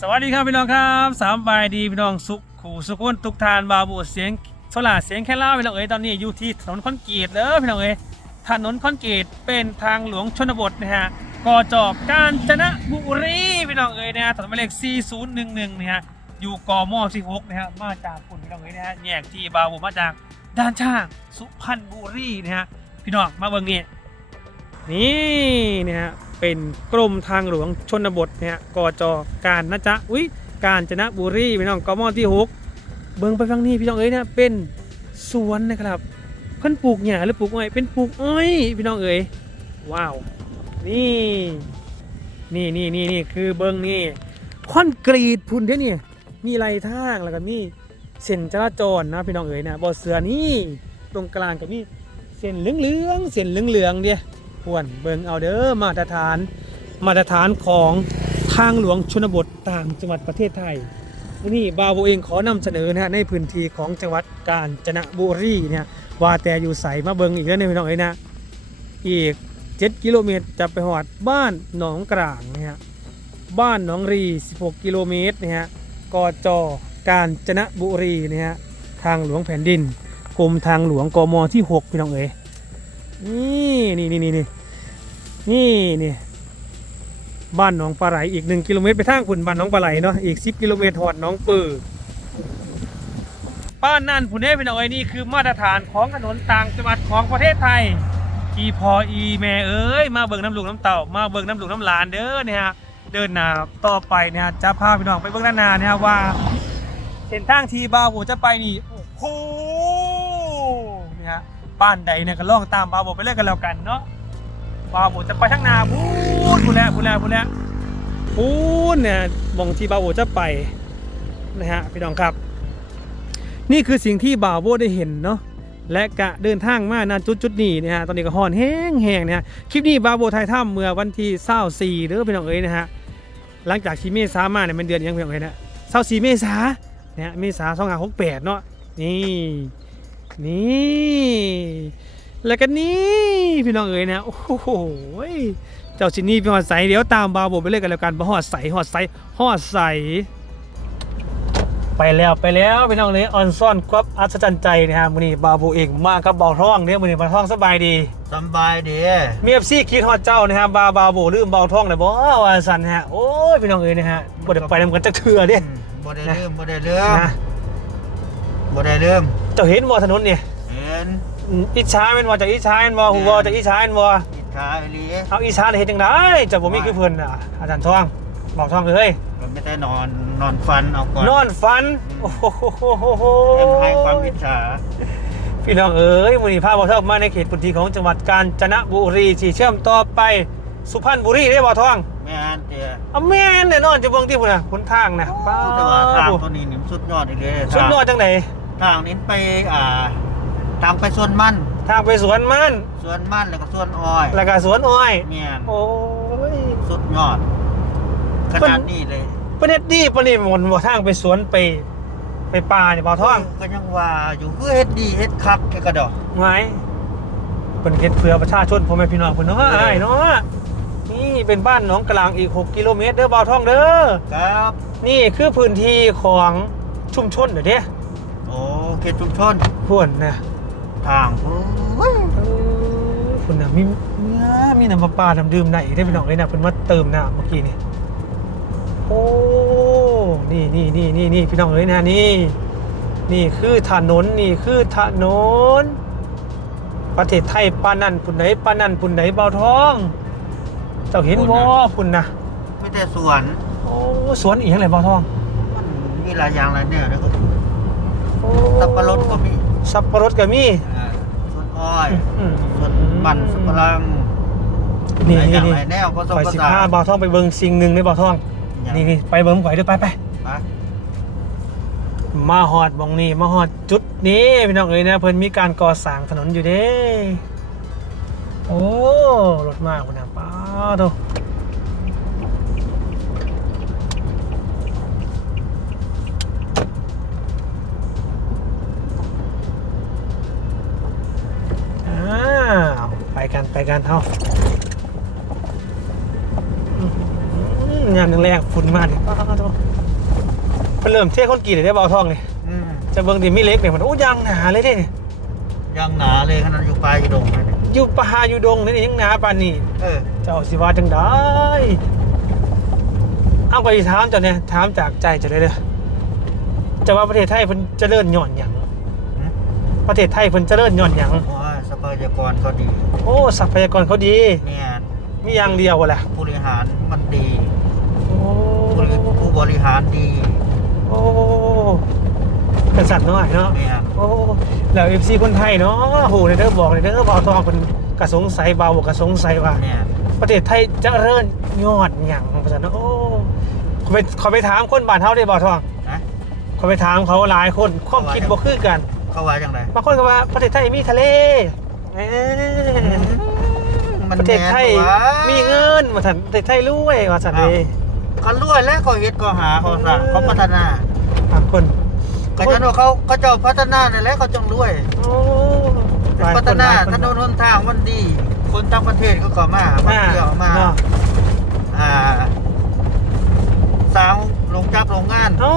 สวัสดีครับพี่น้องครับสามบายดีพี่น้องสุขขู่สุขุนทุกทานบาบูเสียงโซลาเสียงแค่เล่าพี่น้องเอ๋ยตอนนี้อยู่ที่ถนนคอนกรีตเด้อพี่น้องเอ๋ยถนนคอนกรีตเป็นทางหลวงชนบทนะฮะกอจอกกาญจนบุรีพี่น้องเอ๋ยนะฮะถนนหมายเลข 4011นะฮะอยู่กม16นะฮะมาจากคุณพี่น้องเอ๋ยนะฮะแยกที่บาบูมาจากด้านช่างสุพรรณบุรีนะฮะพี่น้องมาเบิ่งนี่นี่นะฮะ เป็นกรมทางหลวงชนบทเนี่ยกจการนะจ๊ะอุ้ยกาญจนะบุรีพี่น้องกมอที่หกเบิ่งไปฟังนี่พี่น้องเอ๋ยนะเป็นสวนนะครับเพิ่นปลูกหญ้าหรือปลูกอ้อยเป็นปลูกอ้อยพี่น้องเอ๋ยว้าวนี่นี่นี่นี่นี่คือเบิ่งนี่คอนกรีตพุ่นเด้นี่มีไรทางแล้วก็มีเส้นจราจรนะพี่น้องเอ๋ยนะบ่อเสือนี่ตรงกลางก็มีเส้นเหลืองๆเส้นเหลืองๆเดีย พวนเบิงเอาเด้อมาตรฐาน มาตรฐานของทางหลวงชนบทต่างจังหวัดประเทศไทยนนี้บาวโบเองขอนำเสนอนะฮะในพื้นที่ของจังหวัดกาญจนบุรีเนี่ยว่าแต่อยู่ใสมาเบิงอีกแล้วนี่พี่น้องเอ้ยนะอีก 7 กิโลเมตรจะไปหอดบ้านหนองกลางนะฮะบ้านหนองรี 16 กิโลเมตรนะฮะกจกาญจนบุรีนะฮะทางหลวงแผ่นดินกรมทางหลวงกมที่ 6 พี่น้องเอ๋ย นี่นี่นี่นี่นี่นี่นี่บ้านหนองปลาไหลอีก1กิโลเมตรไปทางขุนบ้านหนองปลาไหลเนาะอีก10กิโลเมตรหอดหนองปือบ้านนั่นผู้นี้พี่น้องเอ๋ยนี่คือมาตรฐานของถนนต่างจังหวัดของประเทศไทยอีพออีแม่เอ้ยมาเบิ่งน้ำหลูกน้ำเต่ามาเบิ่งน้ำหลูกน้ำหลานเด้อเนี่ยฮะเดินหน้าต่อไปเนี่ยจะพาพี่น้องไปเบิ่งด้านหน้าเนี่ยฮะว่าเส้นทางทีบาวโบจะไปนี่โอ้โห บ้านใดเนี่ยก็ล่องตามบาโบไปเรื่อยกันแล้วกันเนาะบาโบจะไปทั้งนาพูนพูนแล้วพูนแล้วพูนแล้วพูนเนี่ยมองที่บาโบจะไปนะฮะพี่น้องครับ นี่คือสิ่งที่บาโบได้เห็นเนาะและกะเดินทางมาณจุดจุดนี้นะฮะตอนนี้ก็ฮอนแห้งแห้งเนี่ยคลิปนี้บาโบไทยถ้ำเมื่อวันที่เศร้าสี่เด้อพี่น้องเอ้ยนะฮะหลังจากที่เมษามาเนี่ยมันเดือนยังพี่น้องเอ้ยนะเศร้าสี่เมษาเนี่ยเมษาสองห้าหกแปดเนาะนี่ นี่ แล้วก็นี่พี่น้องเอ๋ยนะโอ้โหเจ้าชินี่พี่หอดใสเดี๋ยวตามบาวโบไปเลยกันแล้วกันบ่หอดใสหอดใสหอดใสไปแล้วไปแล้วพี่น้องเลยออนซ่อนครับอัศจรรย์ใจนะฮะมื้อนี้บาวโบเองมากับบ่าวท่องเนี่ยมื้อนี้บ่าวท่องสบายดีสำบายดีมีเอฟซีคิดฮอดเจ้านะฮะบาบาวโบลืมบ่าวท่องเลยบ่ว่าซั่นฮะโอ้ยพี่น้องเอ๋ยนะฮะบ่ได้ไปนำกันจักเทื่อเด้อืมบ่ได้ลืมบ่ได้ลืมนะบ่ได้ลืม เจ้าเห็นบ่ถนนเนี่ยเห็นอืมอิจฉาเป็นว่าจากอิจฉาเป็นว่าหูวอจากอิจฉาเป็นว่าอิจฉาอีหลีเอาอิจฉาได้เห็นจังไดจะบ่มีคือเพิ่นน่ะอาจารย์ทองบอกทองเลยมันไม่ได้นอนนอนฟันเอาก่อนนอนฝันอืโอ้มโหเอ็มให้ความอิจฉาพี่น้องเอ๋ยมื้อนี้พาบ่าวทองมาในเขตพื้นที่ของจังหวัดกาญจนบุรีที่เชื่อมต่อไปสุพรรณบุรีได้บ่าวทองแม่นเตี้ยเอาแม่นแน่นอนจะเบิ่งที่พุ่นน่ะหนทางน่ะป้าแต่ว่าทางตัวนี้นี่มันสุดยอดอีหลีสุดยอดจังได ทางนี้ไปอ่าทางไปสวนมันทางไปสวนมันสวนมันแล้วก็สวนอ้อยแล้วก็สวนอ้อยแม่นโอ้ยสุดยอดขนาดนี้เลยประเด็ดดีประเด็ดหมดบ่ทางไปสวนไป ไปป่านี่บ่าวทองก็ยังว่าอยู่คือเฮ็ดดีเฮ็ดคักแค่กระดอกไงเป็นเฮ็ดเพื่อประชาชนพ่อแม่พี่น้องเพิ่นเนาะอ้ายเนาะนี่เป็นบ้านหนองกลางอีก 6 กิโลเมตรเด้อบ่าวทองเด้อครับ นี่คือพื้นที่ของชุมชนเด้อเด้โอ้ เขตชุมชนพวนนะทางโอ้ยเออคุณน่ะมีเนี่ยมีน้ำประปาน้ำดื่มได้อีกได้อพี่น้องเอ้ยนะเพิ่นมาเติมน้ำเมื่อกี้นี่โอ้นี่นี่นี่นี่นี่พี่น้องเอ้ยนะนี่ นี่คือถนนนี่คือถนน ประเทศไทยปานนั่นปุ่นไหนปานนั่นปุ่นไหนเบาทองเจ้าเห็นบ่ปุ่นนะไม่แต่สวนโอ้สวนอีหยังไรเบาทองมันมีหลายอย่างหลายแนวแล้วก็โอ้ สับปะรดก็มีสับปะรดก็มีอ่าสวนอ้อยอืม สวนมันสวนปะรังนี่หลายอนี่ย่างนี่หลายแนวผสมไปผสิสานพาเบาทองไปเบิ่งสิ่งหนึ่งในเบาทอง อย่างนี่นี่ไปเบิ่งข่อยเด้วยไปไปไปมาฮอดบองนี่มาฮอดจุดนี้พี่น้องเอ้ยนะเพิ่นมีการก่อสร้างถนนอยู่เด้ โอ้รถมากคุณนะป้าโต กันไปกันเท่าอื้อหือยามแรงๆฝุ่นมาเนี่ยอ้าวโถ่เพิ่นเริ่มเทคนกรีดเลยได้เบาทองเลยอืมจะเบิ่งดิมีเล็กเนี่ยมันโอ้ยางหนาเลยเด้เนี่ยยังหนาเลยขนาดอยู่ปลายอยู่ดงเลยเนี่ยอยู่ป่าอยู่ดงนี่ยังหนาปานนี้เออเจ้าสิว่าจังได้เอาไปถามเจ้าเนี่ยถามจากใจเจ้าเลยเด้อจะว่าประเทศไทยเพิ่นเจริญหย่อนหยังหืมประเทศไทยเพิ่นเจริญหย่อนหยังโอ้ยทรั พยากรเขาดีโอ้ทรัพยากรเขาดีเนี่ยมีอย่างเดียวแหละบริหารมันดีโอ้บริผู้บริหารดี โอ้เป็นสัตว์น้อยเนาะเนี่ยโอ้แล้วเอฟซีคนไทยเนาะโหในเด้อบอกในเด้อบอกทองเป็นกระสงสัยเบาบอกกระสงสัยว่าเนี่ยประเทศไทยเจะเริ่ญยอดหยังภาษาเนาะโอ้ขอไปขอไปถามคนบ้านเฮาได้บ่ทองนะขอไปถามเขาหลายคนความคิดบ่คือกัน เขาว่าอย่างไรบางคนก็ว่าประเทศไทยมีทะเลเอ้ย มันประเทศไทยแม่นกว่ามีเงินว่าซั่นประเทศไทยรวยว่าซั่นเด้เขารวยแล้วเขาเฮ็ดเขาหาเขาสร้างเขาพัฒนาบางคนก็จะว่าเขาเขาเจ้าพัฒนาเนี่ยแหละเขาจังรวย โอ้หลยคพัฒนาหลยคถนนหนทางมันดี คนต่างประเทศก็เข้ามามาเที่ยวมา เนาะอ่าสร้างโรงจักรโรงงาน เอ้า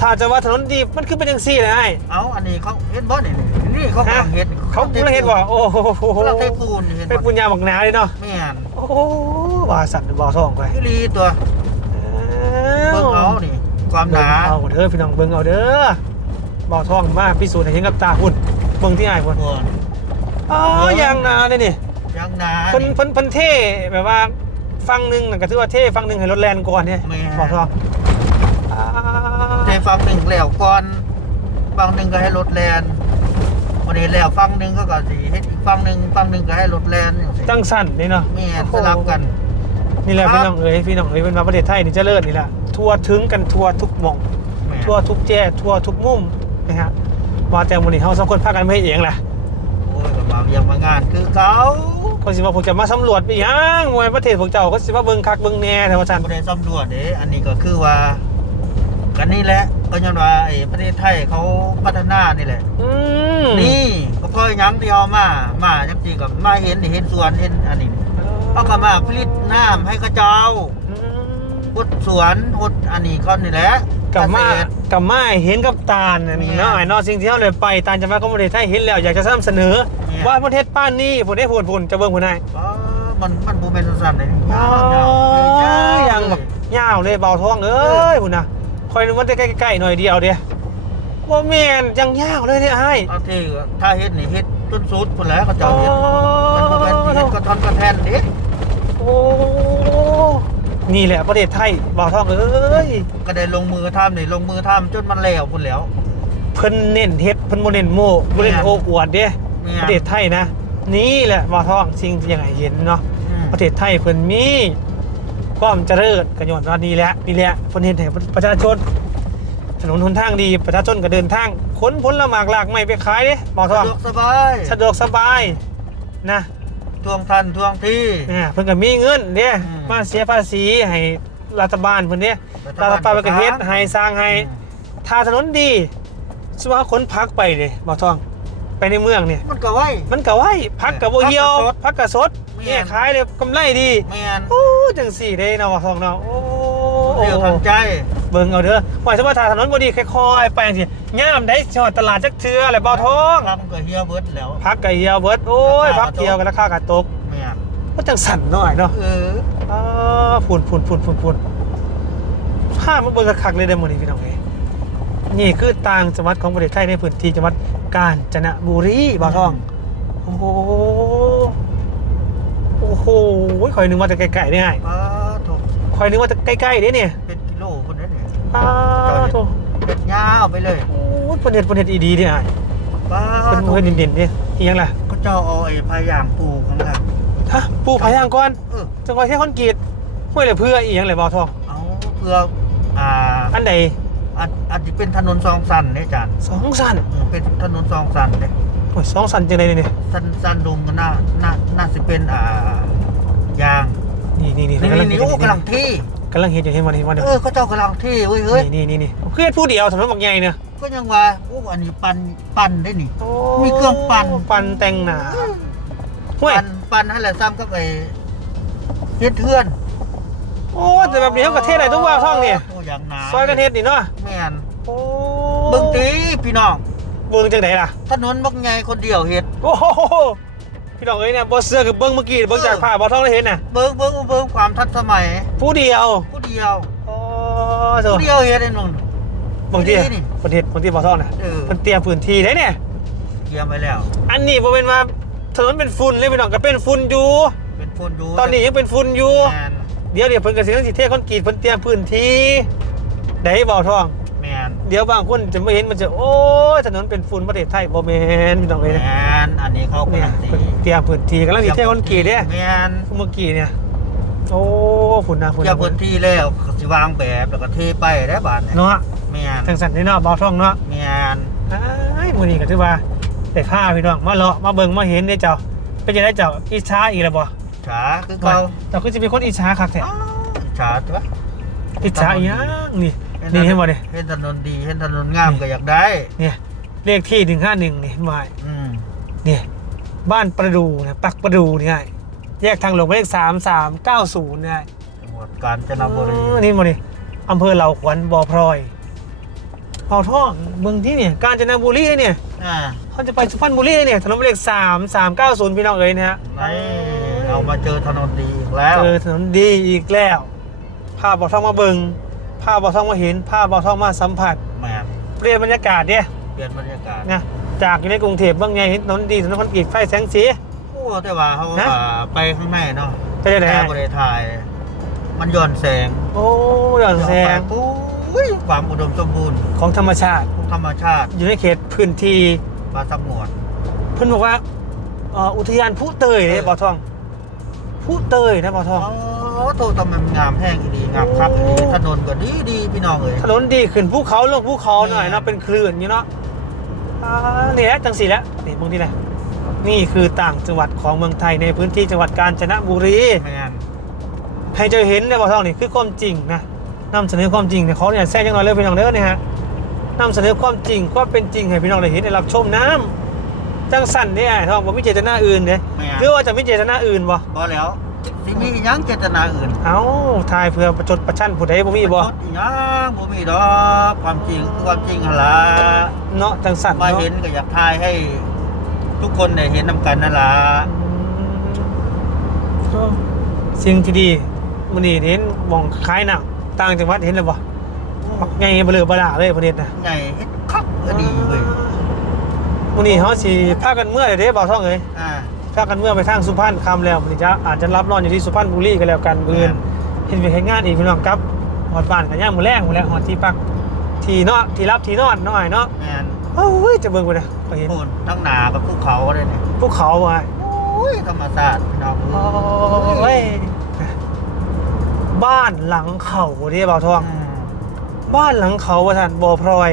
ถ้าจะว่าถนนดีมันคือเป็นจังซี่นะไอ้ เอาอันนี้เขาเห็นบ่นี่นี่ เขากำลังเฮ็ดเขากำลังเห็นว่าโอ้โหเขากำลังเทปูนเห็นเป็นบ่ปุญญาบักหนาเลยเนาะแม่นโอ้โหว่าสัตว์บ่อทองไปอีหลีตัวเบิ่งเอานี่ความหนาเบิ่งเอาเด้อพี่น้องเบิ่งเอาเด้อบ่อทองมาพิสูจน์ให้เห็นกับตาหุ่นเบิ่งที่อ้ายพุ่นโอ้ยอ๋อยางนาเลยนี่ยังหนาเพิ่นเพิ่นเพิ่นเท่แบบว่าฟังหนึงน่ะก็ถือว่าเท่ฟังหนึงให้รถแล่นก่อนเนี่ยแม่บ่อทองอ่าในฟังหนึ่งแล้วก่อนฟังหนึ่งก็ให้รถแลน วันนี้แล้วฟังหนึ่งก็ก็สิเฮ็ดอีกฟังหนึ่งฟังหนึ่งก็ให้รถแลนอย่างซี่จังสั่นนี่เนาะแม่นสลับกัน นี่แหละครับพี่น้องเอ๋ยพี่น้องเอ๋ยเป็นมาประเทศไทยนี่เจริญนี่แหละทั่วถึงกันทั่วทุกหม่อง แม่นทั่วทุกแจ้ทั่วทุกมุมนะฮะว่าแต่วันนี้เขาสองคนพากันไม่เองแหละโอ้ยก็มาเยี่ยมมางานคือเขาเขาสิว่าพวกจะมาสำรวจไปหยังมวยประเทศพวกเจ้าก็สิว่าเบิ่งคักเบิ่งแน่แต่ว่าจันบ่ได้สำรวจเด้อันนี้ก็คือว่ากันนี่แหละ ก็ย้อนว่าไอ้ประเทศไทยเขาพัฒนานี่แหละ อืมนี่ก็พอหยังที่เอามา มาจังซี่ก็มาเห็นนี่เห็นสวนเห็นอันนี้เขาก็มาผลิตน้ำให้เขาเจ้าอืมหดสวนหดอันนี้เขานี่แหละกับมาเกษตรกับมาเห็นกับตาเนี่ยเนี่ยเนาะไอ้เนาะสิ่งที่เขาเลยไปตามจังหวัดของประเทศไทยเห็นแล้วอยากจะนำเสนอ เนี่ย ว่าประเทศป้านนี้ผลได้ผลผลจะเบิ่งผลได้อ๋อมันมันบูเป็นสั้นๆเลยอ๋อยังแบบยาวเลยเบาท้องเอ้ยพุ่นนะค อยนึกว่าจะใกล้ๆหน่อยเดียวเดียวว่าแม่นยังยาวเลยเนี่ยไอ้เอาที่ถ้าเฮ็ดนี่เฮ็ดต้นสุดพุ่นแหล้วเขาเจ้าเฮ็ดมันบ่แม่นที่เฮ็ดก็ทอนก็แทนเด็กโอ้นี่แหละประเทศไทยบ่าวทองเอ้ยก็ได้ลงมือทำนี่ลงมือทำจนมันแล้วพุ่นแล้วเพิ่นเน้นเฮ็ดเพิ่นบ่เน้นโม้บ่เน้นโอ้อวดเด้ แม่นประเทศไทยนะ นี่แหละบ่าวทองสิ่งที่ยังไงเห็นเนาะอืมประเทศไทยเพิ่นมี ความเจริญก็ย้อนว่านี่แหละนี่แหละเพิ่นเฮ็ดให้ประชาชน ถนนหนทางดีประชาชนก็เดินทางขนผลละหมากหลากไม้ไปขายเด้บ่าวทสะองดวกสบายสะดวกสบายนะทวงทันทวงที่เนี่ยเพิ่นก็มีเงินเด้อืมมาเสียภาษีให้รัฐบาลเพิ่นเด้รัฐบาลเพิ่นก็เฮ็ดให้สร้างให้ถ้าถนนดีสว่าคนพักไปเลยบ่าวทองไปในเมืองเนี่ยมันก็ไว้มันก็ไว้พักกับโบเหี่ยวพักกะสดพักกับสด แม่นเนี่ยขายเลยกำไรดีแม่นโอ้จังสี่เด้เนาะบ่าวทองเนาะโอ้เดียวทันใจเบิ่งเอาเด้อหมายถึงว่าถ้าถนนบ่ดีค่อยๆไปจังซี่ย่ามได้ชอดตลาดจักเทื่อแหละบ่าวทองทำก็เฮียเบิดแล้วพักกับเหี่ยวเบิดโอ้ยราคาพักเหี่ยวกันราคาก็ตกแม่นก็จังสั่นหน่อยเนาะเอออ่าฝุ่นฝุ่นฝุ่นฝุ่นฝุ่นภาพมันเบิ่งคักๆเลยเด้อมื้อนี้พี่น้องเอ้ยนี่คือต่างจังหวัดของประเทศไทยในพื้นที่จังหวัดกาญจนบุรีบ่าวทอง โอ้โหโอ้โหคอยนึกว่าจะไกลๆได้ไงป้าโถคอยนึกว่าจะใกล้ๆได้เนี่ยเป็นกิโลคนนั้นเนี่ยอ้าวโถเป็นยาวไปเลยโอ้ยประเด็นประเด็นอีดีเนี่ยป้าเป็นโถเพื่อนเด่นๆเนี่ยอีหยังล่ะก็เจ้าเอาไอ้พายางปูข้างหลังฮะปูพายางก่อนเออจังหวัดเที่คอนกรีตห้วยเลยเพื่ออีหยังเลยบอทองเอาเพื่ออ่าอันใดอาจอาจจะเป็นถนนสองสันเนี่ยจานสองสันเออเป็นถนนสองสันเนี่ยโอ้ยสองสันจังไดเนี่ย สันสันลงก็น่าน่าน่าจะเป็นอ่ายางนี่นี่นี่นี่กำลังนี่เห็นโอ้กำลังที่กำลังเห็นอยู่เห็นวันนี้วันนี้เออเขาเจ้ากำลังที่เว้ยเฮ้ยนี่นี่นี่เพื่อนผู้เดียวสำหรับบักใหญ่เนี่ยก็ยังว่าโอ้อันนี้ปันปันได้นี่โอ้มีเครื่องปั่นปั่นแต่งหนาห้วยปันปันให้แหละซ้ำกับไอ้เฮ็ดเทือนโโอ้แต่แบบนี้เขากระเทศอะไรทุกว่าท่องเนี่ยโอ้อย่างหนาซอยกันเฮ็ดนี่เนาะแม่นโอ้เบิ่งตีพี่น้อง เบิ่งจังไดล่ะถนนบักใหญ่คนเดียวเฮ็ดโอ้โหพี่น้องเอ้ยเนี่ยบ่เสื้อคือเบิ่งเมื่อกี้เบิ่งจากภาพบ่ท่องได้เห็นน่ะเบิ่งเบิ่งเบิ่งความทันสมัย ผู้เดียว ผู้เดียวโอ้โถผู้เดียวเฮ็ดไอ้นุ่นบางทีนี่นี่ประเทศบางทีบ่ท่องน่ะเออเพิ่นเตรียมพื้นที่ได้เนี่ยเตรียมไว้แล้ว อันนี้บ่เป็นว่าถนนเป็นฝุ่นเลยพี่น้องก็เป็นฝุ่นอยู่เป็นคนดูตอนนี้ยังเป็นฝุ่นอยู่แมนเดี๋ยวเดี๋ยวเพิ่นก็สิต้องสิเทคอนกรีตเพิ่นเตรียมพื้นที่ได้บ่ท่องแมน เดี๋ยวบางคนจะไม่เห็นมันจะโอ้ยถนนเป็นฝุ่นประเทศไทยบ่แม่นพี่น้องแมเอ้ยนอันนี้เขาเนี่ยกำลังตีเพิ่นเตรียมพื้นที่กำลังสิเทคอนกรีตเด้แมนเมื่อกี้เนี่ยโอ้ฝุ่นนะฝุ่นเทียนะบพื้นที่แล้วสิวางแบบแล้วก็เทไปได้บาดเนี่ยเนาะแมนทางสันนี่เนาะบ่ท่องเนาะ แมนอ้ายมื้อนี้ก็ถือว่าได้พาพี่น้องมาเลาะมาเบิ่งมาเห็นเด้เจ้าเป็นจังได๋เจ้าอิจฉาอีกแล้วบ่ฉาคือเขาเจ้าคือสิเป็นคนอิจฉาคักแท้อ้าวฉาตัวอิจฉาอีหยังนี่ นี่เห็นบ่เนี่ยเห็นถนนดีเห็นถนนงามก็อยากได้ เนี่ยเลขที่151นี่เห็นบ่อืมเนี่ยบ้านประดูนะปักประดูนี่ไงแยกทางหลวงหมายเลข3390นี่ไงจังหวัดกาญจนบุรีเออนี่บ่นี่อำเภอเหล่าขวัญบ่อพลอยเอาท่องเมืองที่เนี่ย กาญจนบุรีเนี่ยอ่าเขาจะไปสุพรรณบุรีเนี่ยถนนหมายเลข3390พี่น้องเอ๋ยนะฮะไม่เอามาเจอถนนดีอีกแล้ว เจอถนนดีอีกแล้วพาบ่อท่องมาเบิง พาบ่อท่องมาเห็นพาบ่อท่องมาสัมผัส แมนเปลี่ยนบรรยากาศเนี่ยเปลี่ยนบรรยากาศนะจากอยู่ในกรุงเทพบางไงเห็นถนนดีถนนคอนกรีตไฟแสงสี โอ้แต่ว่าเขาฮะว่าไปข้างในเนาะไปได้ไหนแต่บริถ่ายมันย้อนแสงโอ้ยอนแสงย้อนไปปุ้ยความอุดมสมบูรณ์ของธรรมชาติ ของธรรมชาติอยู่ในเขตพื้นที่มาสำรวจ เพิ่นบอกว่าเอ่ออุทยานผู้เตยเนี่ยบ่อทองผู้เตยนะบ่อทอง อ๋อ โตทำไมมันงามแห้งอีดีงามครับอีดีถนนก็ดีดีพี่น้องเอ้ยถนนดีขึ้นภูเขาลงภูเขาหน่อยเนาะเป็นคลื่นอยู่เนาะอ่านี่แหละจังสีแล้วนี่บางทีนะนี่คือต่างจังหวัดของเมืองไทยในพื้นที่จังหวัดกาญจนบุรีแมนให้เจะเห็นในบ่อทองนี่คือความจริงนะนำเสนอความจริงเนี่ยเขาเนี่ยแทรกยังน้อยเลยพี่น้องเด้อเนี่ยฮะนำเสนอความจริงความเป็นจริงให้พี่น้องได้เห็นได้รับชมน้ำจังสั่นเนี่ยทองบ่มีเจตนาอื่นเด้แมนหรือว่าจะมีเจตนาอื่นบ่บ่แล้ว สิมีอีหยังเจตนาอื่นเอ้าทายเพื่อประจดประชันผู้ใดบ่มีบ่ประชดอีหยังบ่มีดอกความจริงคือความจริงหั่นล่ะเนาะจังสั่นมาเนาะเห็นก็อยากทายให้ ทุกคนได้เห็นนำกันนั่นล่ะอืมสิ่งที่ดีมื้อนี้เห็นหมองคล้ายหนังต่างจังหวัดเห็นแล้วบ่ปักใหญ่เบลอบ่ล่าเลยประเทศน่ะไงเฮ็ดคักก็ดีเว้ยมื้อนี้เฮาสิพากันเมื่อเด้บ่าวท่องเอ้ยอ่า พากันเมื่อไปทางสุพรรณคำแล้วมื้อนี้จะอาจจะรับนอนอยู่ที่สุพรรณบุรีก็แล้วกันมื้ออื่นเฮ็ดเวียกเฮ็ดงานอีกพี่น้องครับฮอดบ้านกันยามมื้อแลงมื้อแลงฮอดที่พักที่เนาะที่รับที่นอนน้อยเนาะแม่นโอ้ยจะเบิ่งบ่ได้ไปเห็นโน่นทั้งหนากับภูเขาเลยเนี่ยภูเขาบ่ฮะโอ้ยธรรมศาสตร์พี่น้องโอ้ยบ้านหลังเขาเด้บ่าวทองอืมบ้านหลังเขาว่าท่านบ่อพลอย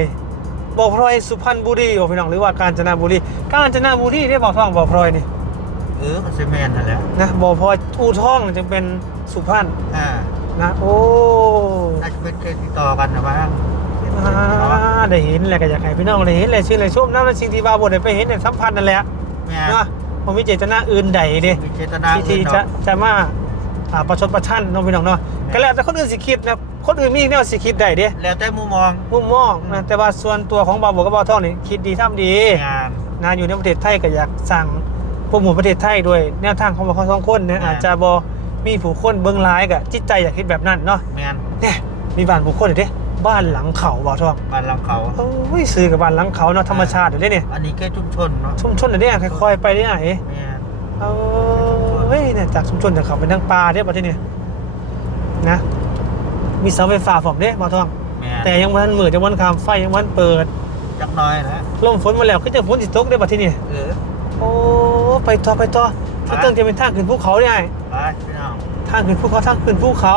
บ่อพลอยสุพรรณบุรีบ่พี่น้องหรือว่ากาญจนบุรีกาญจนบุรีได้บ่อทองบ่อพลอยนี่เออก็ซีเมนนั่นแหละนะบ่อพลอยอู่ทองจึงเป็นสุพรรณอ่านะโอ้น่าจะเป็นเทศติดต่อกันนะมั้งอ่าได้เห็นแหละก็อยากให้พี่น้องได้เห็นแหละชื่อเลยชมน้ำและสิ่งที่บ่าวบ่ได้ไปเห็นในสัมพันธ์นั่นแหละแม่เนาะบ่มีเจตนาอื่นใดเด้มีเจตนาที่ที่อื่นจะเนาะจะมาอ่าประชดประชันเน้องพี่น้องเนาะก็แล้วแต่คนอื่นสิคิดนะคนอื่นมีแนวสิคิดได้เด้แล้วแต่มุมมองมุมมองนะแต่ว่าส่วนตัวของบ่าวบ่กับบ่าวทองนี่คิดดีทำดีงานนะอยู่ในประเทศไทยก็อยากสั่งโป รโมทประเทศไทยด้วยแนวทางของเราสองคนเนี่ยอ่าอาจจะบอมีผู้คนเบื้องร้ายกับจิตใจอยากคิดแบบนั้นเนาะแมนเนี่ยมีบ้านผู้คนเด้บ้านหลังเขาบ่าวทองบ้านหลังเขาโอ้ยซื้อกับบ้านหลังเขาเนาะธรรมชาติเดี๋ยวนี้เนี่ยอันนี้แค่ชุมชนเนาะชุมชนเดี๋ยวนี้ค่อยๆไปได้ไหนแมนเออเฮ้ยเนี่ยจากชุมชนจากเขาไปนั่งปลาเด้ประเทศเนี่ยนะมีเสาไฟฟ้าผมเด้บ่าวทองแมนแต่ยังวันมืดยังวันคำไฟยังวันเปิดจักหน้อยนะลมฝนมาแล้วก็จะฝนสิตกได้ประเทศเนี่ยเออโอ้ ไปต่อไปต่อถ้าเติมจะเป็นทางขึ้นภูเขาได้ไปพี่น้องทางขึ้นภูเขาทางขึ้นภูเขา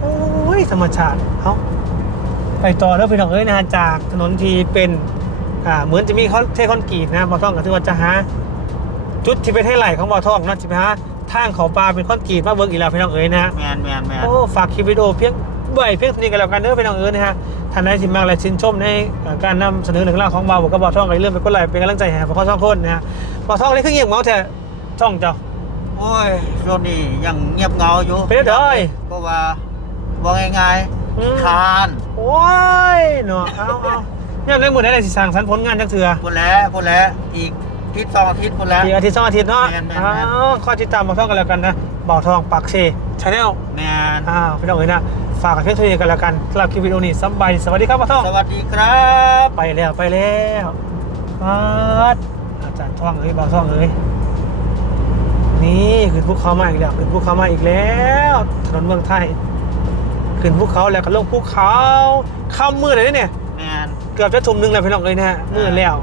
โอ้ยธรรมชาติเอาไปต่อแล้วไปน้องเอ้ยนะฮะจากถนนที่เป็นอ่าเหมือนจะมีเขาเทคอนกรีตนะบ่อท่องก็ถือว่าจะหาจุดที่เป็นให้ไหลของบ่อท่องนะจะไปหาทางเขาปลาเป็นคอนกรีตมาเบิร์กอีกแล้วพี่น้องเอ้ยนะฮะแมนแมนแมนโอ้ฝากคลิปวิดีโอเพียงเบื่อเพียงเท่านี้กันแล้วกันเด้อพี่น้องเอ้ยนะฮะ ท่านใดที่มากและชื่นชมในเอ่อการนำเสนอเรื่องราวของบ่าวกับบ่อท่องก็อย่าลืมไปกดไลค์เป็นกำลังใจให้พวกเขาสองคนนะฮะบ่อท่องนี่คือเงียบเหงาแท้ช่องเจ้าโอ้ยช่วงนี้ยังเงียบเหงาอยู่เป็นจังได๋เพราะว่าว่าง่ายอืมๆคานโอ้ยเนาะเอาเอาเนี่ยในมือได้สิสร้างสรรค์ผลงานจักเทื่อพูดแล้วพูดแล้วอีกอาทิศสองอาทิตย์พูดแล้วอีกอาทิตย์สองอาทิตย์เนาะแม่นๆๆอ้าวข้อติดตามมาท่องกันแล้วกันนะบ่าวทองปักเชชาแนลแมนอ้าวพี่น้องเอ๋ยนะ ฝากกับเพื่อนๆกันแล้วกันสำหรับคลิปวิดีโอนี้สำบายดีสวัสดีครับบ่าวทองสวัสดีครับไปแล้วไปแล้วปัดอาจารย์ท่องเอ้ยบ่าวท่องเอ้ยนี่ขึ้นภูเขามาอีกแล้วขึ้นภูเขามาอีกแล้วถนนเมืองไทยขึ้นภูเขาแล้วก็ลงภูเขาเข้ามืดเลยเนี่ยแมนเกือบจะทุ่มหนึงแล้วพี่น้องเลยนะฮะมืดแล้ว